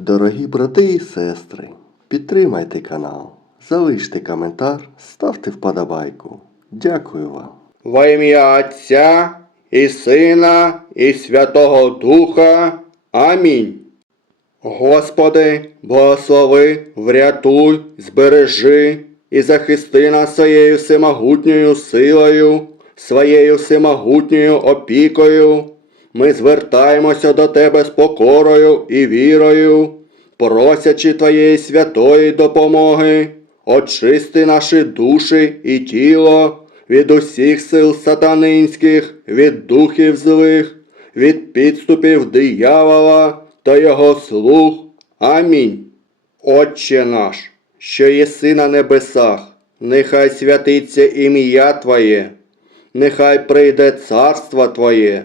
Дорогі брати і сестри, підтримайте канал, залиште коментар, ставте вподобайку. Дякую вам. Во ім'я Отця і Сина, і Святого Духа. Амінь. Господи, благослови, врятуй, збережи і захисти нас своєю всемогутньою силою, своєю всемогутньою опікою. Ми звертаємося до Тебе з покорою і вірою, просячи Твоєї святої допомоги, очисти наші душі і тіло від усіх сил сатанинських, від духів злих, від підступів диявола та його слуг. Амінь. Отче наш, що єси на небесах, нехай святиться ім'я Твоє, нехай прийде царство Твоє,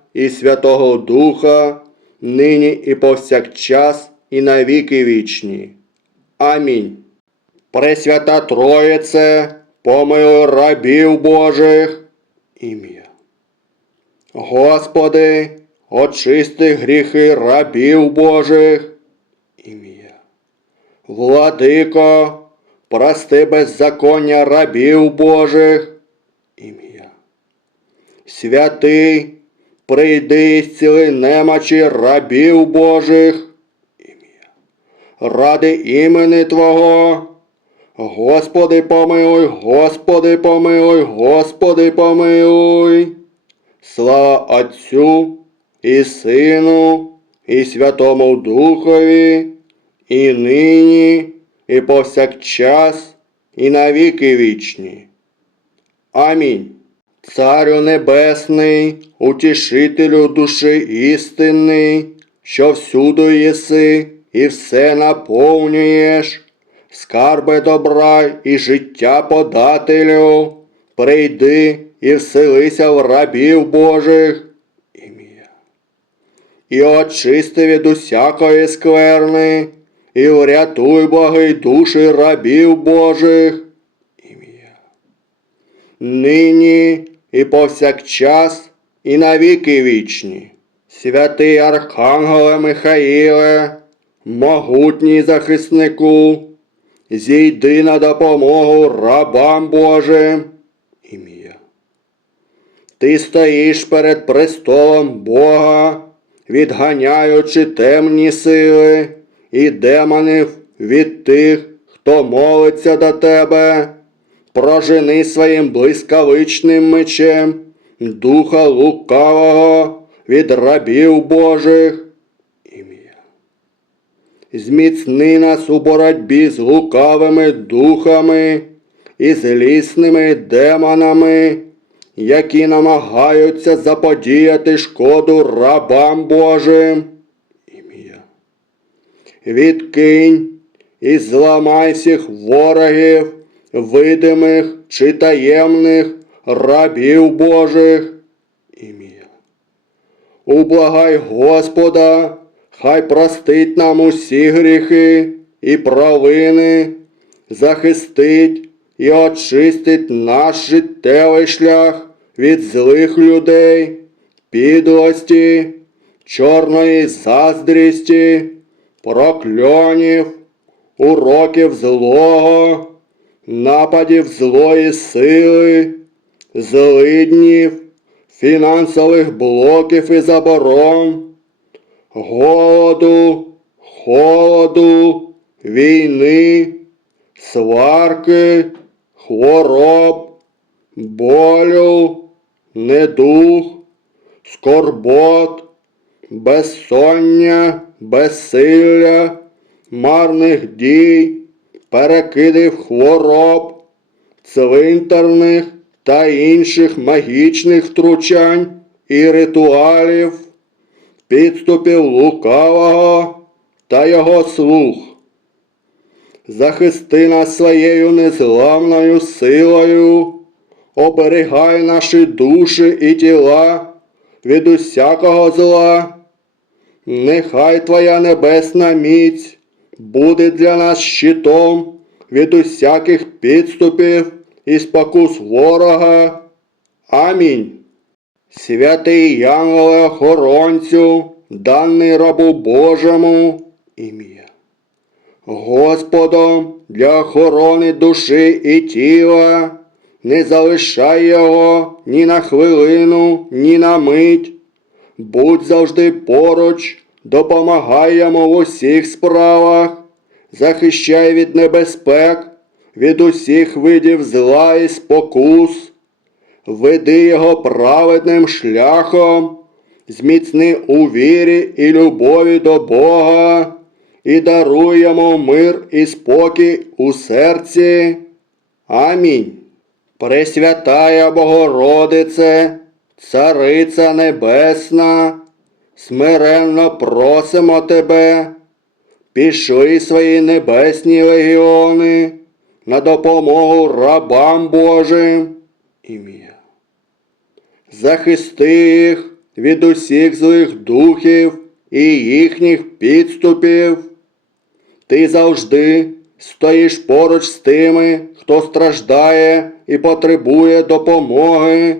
і Святого Духа, нині і повсякчас, і на віки вічні. Амінь. Пресвята Троїце, помилуй рабів Божих. Ім'я. Господи, очисти гріхи рабів Божих. Ім'я. Владико, прости беззаконня рабів Божих. Ім'я. Святий, прийди зціли немочі рабів Божих. Ради імени Твого. Господи помилуй, Господи помилуй, Господи помилуй. Слава Отцю і Сину, і Святому Духові, і нині, і повсякчас, і на віки вічні. Амінь. Царю Небесний, утішителю душі істинний, що всюду єси і все наповнюєш, скарби добра і життя подателю, прийди і вселися в рабів Божих. Ім'я. І очисти від усякої скверни, і врятуй благий душі рабів Божих. Ім'я. Нині і повсякчас, і на віки вічні. Святий Архангеле Михаїле, могутній захиснику, зійди на допомогу рабам Божим. Ім'я. Ти стоїш перед престолом Бога, відганяючи темні сили і демонів від тих, хто молиться до тебе. Прожени своїм блискавичним мечем духа лукавого від рабів Божих. Ім'я. Зміцни нас у боротьбі з лукавими духами і злісними демонами, які намагаються заподіяти шкоду рабам Божим. Ім'я. Відкинь і зламай всіх ворогів, видимих чи таємних рабів Божих. Ім'я. Ублагай Господа, хай простить нам усі гріхи і провини, захистить і очистить наш життєвий шлях від злих людей, підлості, чорної заздрісті, прокльонів, уроків злого, нападів злої сили, злиднів, фінансових блоків і заборон, голоду, холоду, війни, сварки, хвороб, болю, недух, скорбот, безсоння, безсилля, марних дій, перекидів хвороб, цвинтарних та інших магічних втручань і ритуалів, підступів лукавого та його слуг. Захисти нас своєю незламною силою, оберігай наші душі і тіла від усякого зла. Нехай Твоя небесна міць буде для нас щитом від усяких підступів і спокус ворога. Амінь. Святий Янголе охоронцю, даний рабу Божому ім'я. Господом для охорони душі і тіла, не залишай його ні на хвилину, ні на мить. Будь завжди поруч, допомагай йому в усіх справах, захищай від небезпек, від усіх видів зла і спокус, веди його праведним шляхом, зміцни у вірі і любові до Бога, і даруй йому мир і спокій у серці. Амінь. Пресвятая Богородице, Цариця Небесна, смиренно просимо Тебе, пішли свої небесні легіони на допомогу рабам Божим. Ім'я. Захисти їх від усіх злих духів і їхніх підступів. Ти завжди стоїш поруч з тими, хто страждає і потребує допомоги.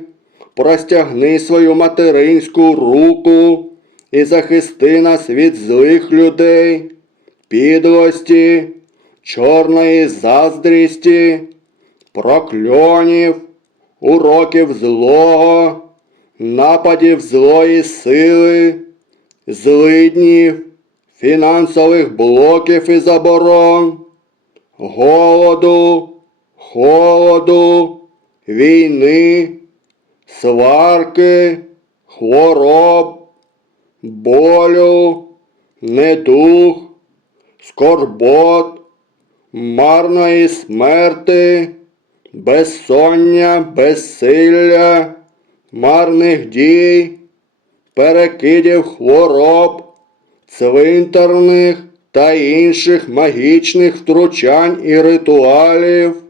Простягни свою материнську руку і захисти нас від злих людей, підлості, чорної заздрісті, прокльонів, уроків злого, нападів злої сили, злиднів, фінансових блоків і заборон, голоду, холоду, війни, сварки, хвороб, болю, недух, скорбот, марної смерти, безсоння, безсилля, марних дій, перекидів хвороб, цвинтарних та інших магічних втручань і ритуалів,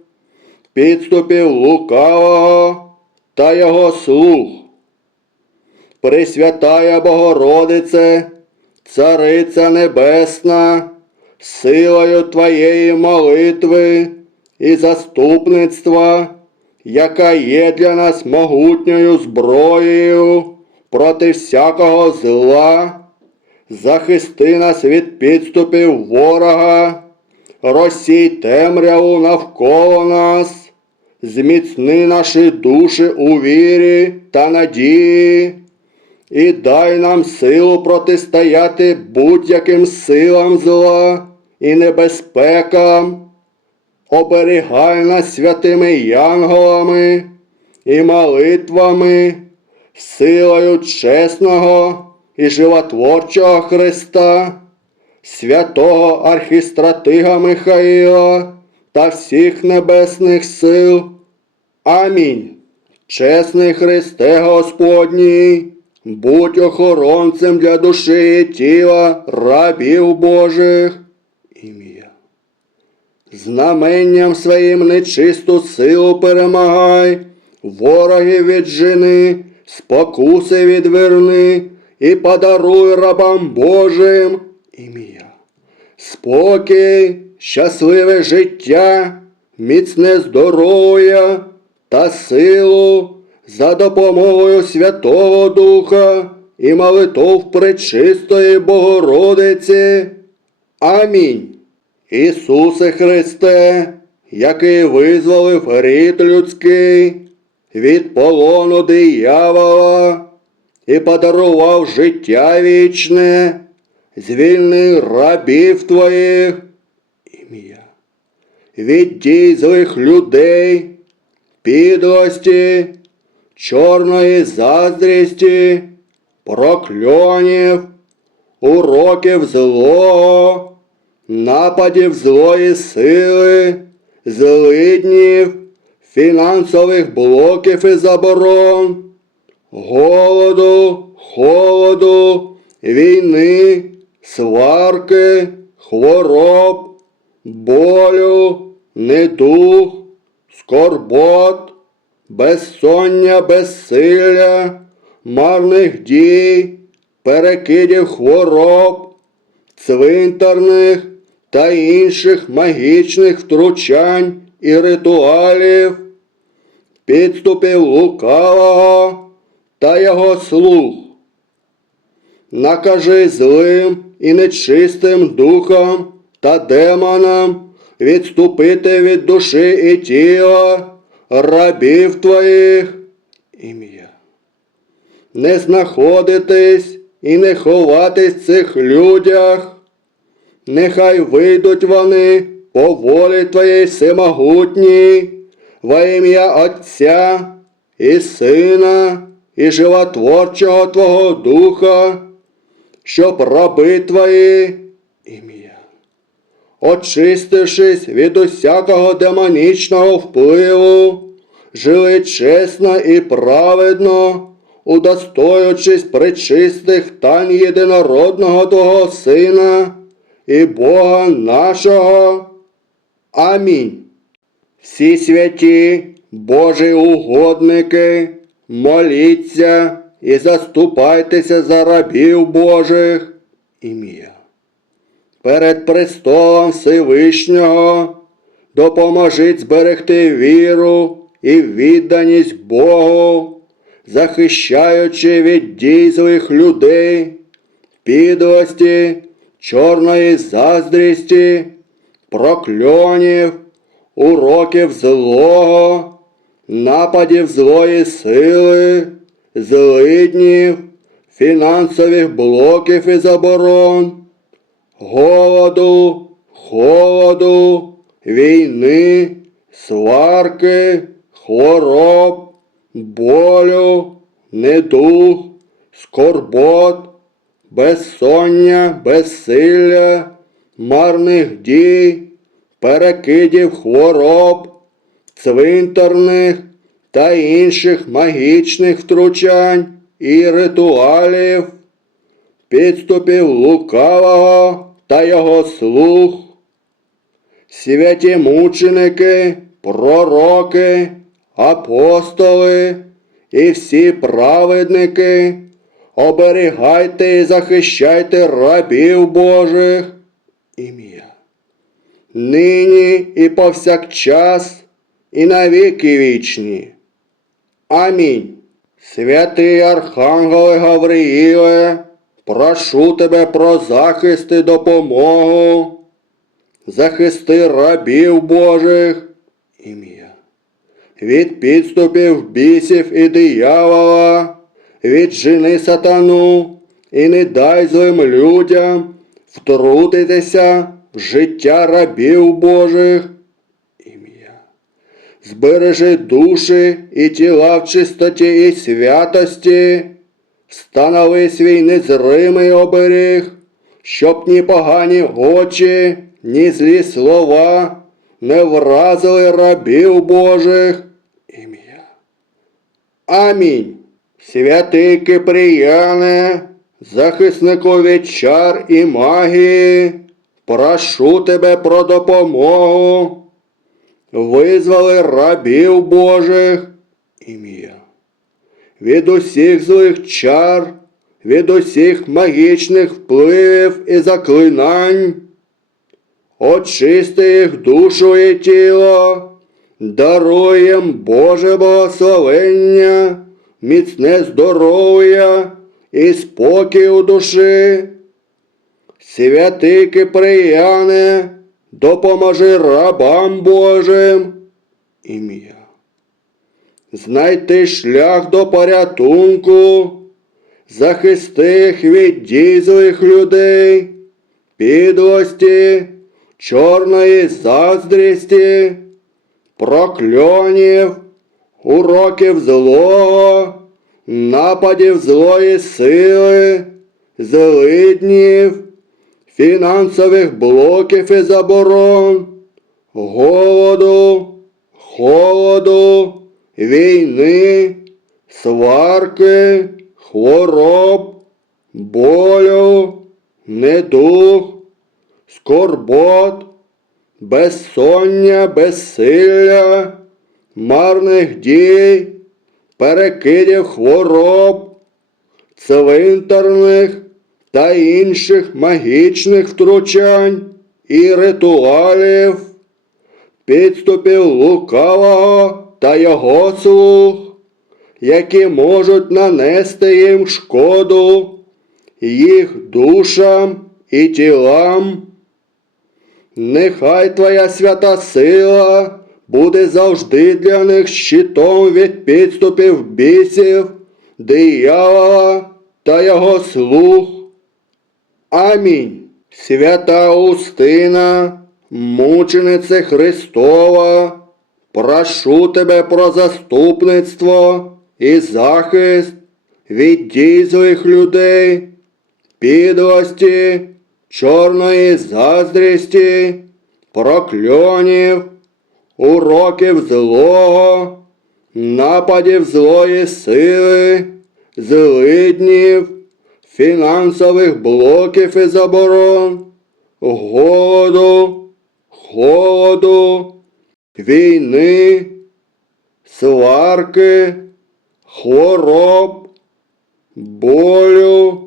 підступів лукавого та його слуг. Пресвятая Богородице, Цариця Небесна, силою Твоєї молитви і заступництва, яка є для нас могутньою зброєю проти всякого зла, захисти нас від підступів ворога, розсій темряву навколо нас, зміцни наші душі у вірі та надії, і дай нам силу протистояти будь-яким силам зла і небезпекам. Оберігай нас святими янголами і молитвами, силою чесного і животворчого Христа, святого архістратига Михаїла та всіх небесних сил. Амінь. Чесний Христе Господній, будь охоронцем для душі і тіла рабів Божих. Ім'я. Знаменням своїм нечисту силу перемагай, ворогів віджени, спокуси відверни і подаруй рабам Божим ім'я. Спокій, щасливе життя, міцне здоров'я та силу за допомогою Святого Духа і молитов Пречистої Богородиці. Амінь. Ісусе Христе, який визволив рід людський від полону диявола і подарував життя вічне, звільни рабів Твоїх ім'я, від дій злих людей, підлості, чорної заздрісті, прокльонів, уроків злого нападів злої сили, злиднів, фінансових блоків і заборон, голоду, холоду, війни, сварки, хвороб, болю, недух, скорбот, безсоння, безсилля, марних дій, перекидів хвороб, цвинтарних та інших магічних втручань і ритуалів, підступів лукавого та його слуг. Накажи злим і нечистим духам та демонам відступити від душі і тіла рабів твоїх ім'я. Не знаходитись і не ховатись в цих людях. Нехай вийдуть вони по волі Твоєї всемогутній, во ім'я Отця і Сина, і животворчого Твого Духа, щоб раби Твої ім'я, очистившись від усякого демонічного впливу, жили чесно і праведно, удостоюючись причистих тайн єдинородного Твого Сина і Бога нашого. Амінь. Всі святі Божі угодники, моліться і заступайтеся за рабів Божих ім'я. Перед престолом Всевишнього. Допоможіть зберегти віру і відданість Богу, захищаючи від дій злих людей, підлості, чорної заздрісті, прокльонів, уроків злого, нападів злої сили, злиднів, фінансових блоків і заборон, голоду, холоду, війни, сварки, хвороб, болю, недух, скорбот, безсоння, безсилля, марних дій, перекидів хвороб, цвинтарних та інших магічних втручань і ритуалів, підступів лукавого та його слуг, святі мученики, пророки, апостоли і всі праведники, оберігайте і захищайте рабів Божих ім'я. Нині і повсякчас, і навіки вічні. Амінь. Святий Архангеле Гавриїле, прошу тебе про захист і допомогу. Захисти рабів Божих ім'я. Від підступів бісів і диявола, від жени сатану, і не дай злим людям втрутитися в життя рабів Божих ім'я. Збережи душі і тіла в чистоті і святості, встанови свій незримий оберіг, щоб ні погані очі, ні злі слова не вразили рабів Божих ім'я. Амінь. Святий Киприяне, захиснику від чар і магії, прошу тебе про допомогу. Визвали рабів Божих ім'я. Від усіх злих чар, від усіх магічних впливів і заклинань. Очисти їх душу і тіло, даруй їм Боже благословення, міцне здоров'я і спокій у душі. Святий Киприяне, допоможи рабам Божим ім'я. Знайти шлях до порятунку, захисти їх від дій людей, підлості, чорної заздрісті, прокльонів, уроків злого, нападів злої сили, злиднів, фінансових блоків і заборон, голоду, холоду, війни, сварки, хвороб, болю, недух, скорбот, безсоння, безсилля, марних дій, перекидів хвороб, цвинтарних та інших магічних втручань і ритуалів, підступів лукавого та його слуг, які можуть нанести їм шкоду їх душам і тілам. Нехай Твоя свята сила буде завжди для них щитом від підступів бісів, диявола та його слуг. Амінь. Свята Устина, мученице Христова, прошу тебе про заступництво і захист від дій злих людей, підлості, чорної заздрісті, прокльонів, уроків злого, нападів злої сили, злиднів, фінансових блоків і заборон, голоду, холоду, війни, сварки, хвороб, болю,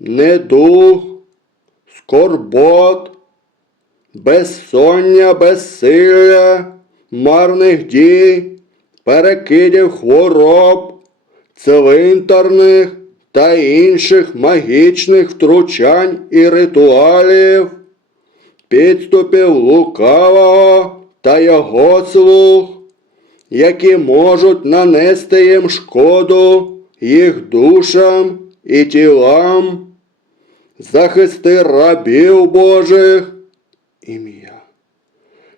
недух, скорбот, безсоння, безсилля, марних дій, перекидів хвороб, цвинтарних та інших магічних втручань і ритуалів, підступів лукавого та його слуг, які можуть нанести їм шкоду їх душам і тілам, захисти рабів Божих, ім'я,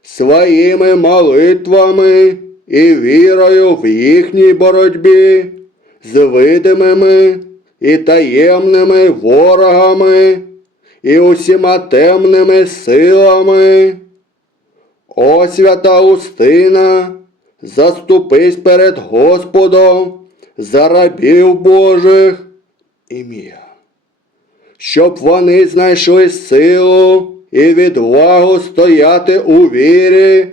своїми молитвами і вірою в їхній боротьбі з видимими і таємними ворогами і усіма темними силами. О свята Устина, заступись перед Господом за рабів Божих ім'я, щоб вони знайшли силу і відвагу стояти у вірі,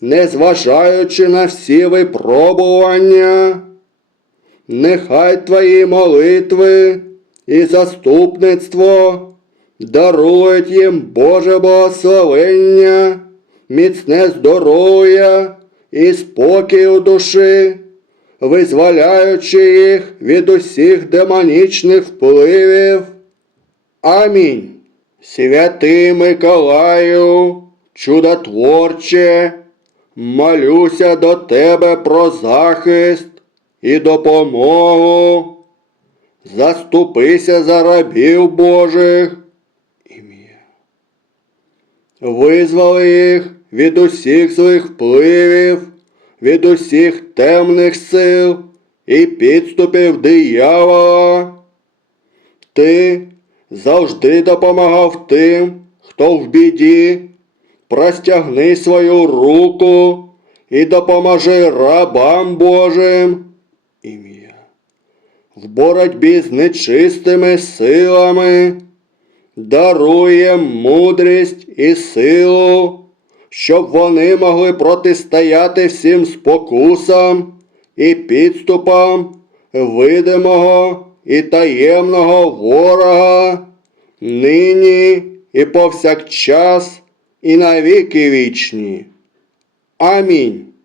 незважаючи на всі випробування. Нехай твої молитви і заступництво дарують їм Боже благословення, міцне здоров'я і спокій у душі, визволяючи їх від усіх демонічних впливів. Амінь. Святий Миколаю, чудотворче, молюся до тебе про захист і допомогу. Заступися за рабів Божих. Ім'я. Визволи їх від усіх злих впливів, від усіх темних сил і підступів диявола. Ти завжди допомагав тим, хто в біді, простягни свою руку і допоможи рабам Божим. Ім'я. В боротьбі з нечистими силами дарує мудрість і силу, щоб вони могли протистояти всім спокусам і підступам видимого і таємного ворога, нині і повсякчас, і навіки вічні. Амінь.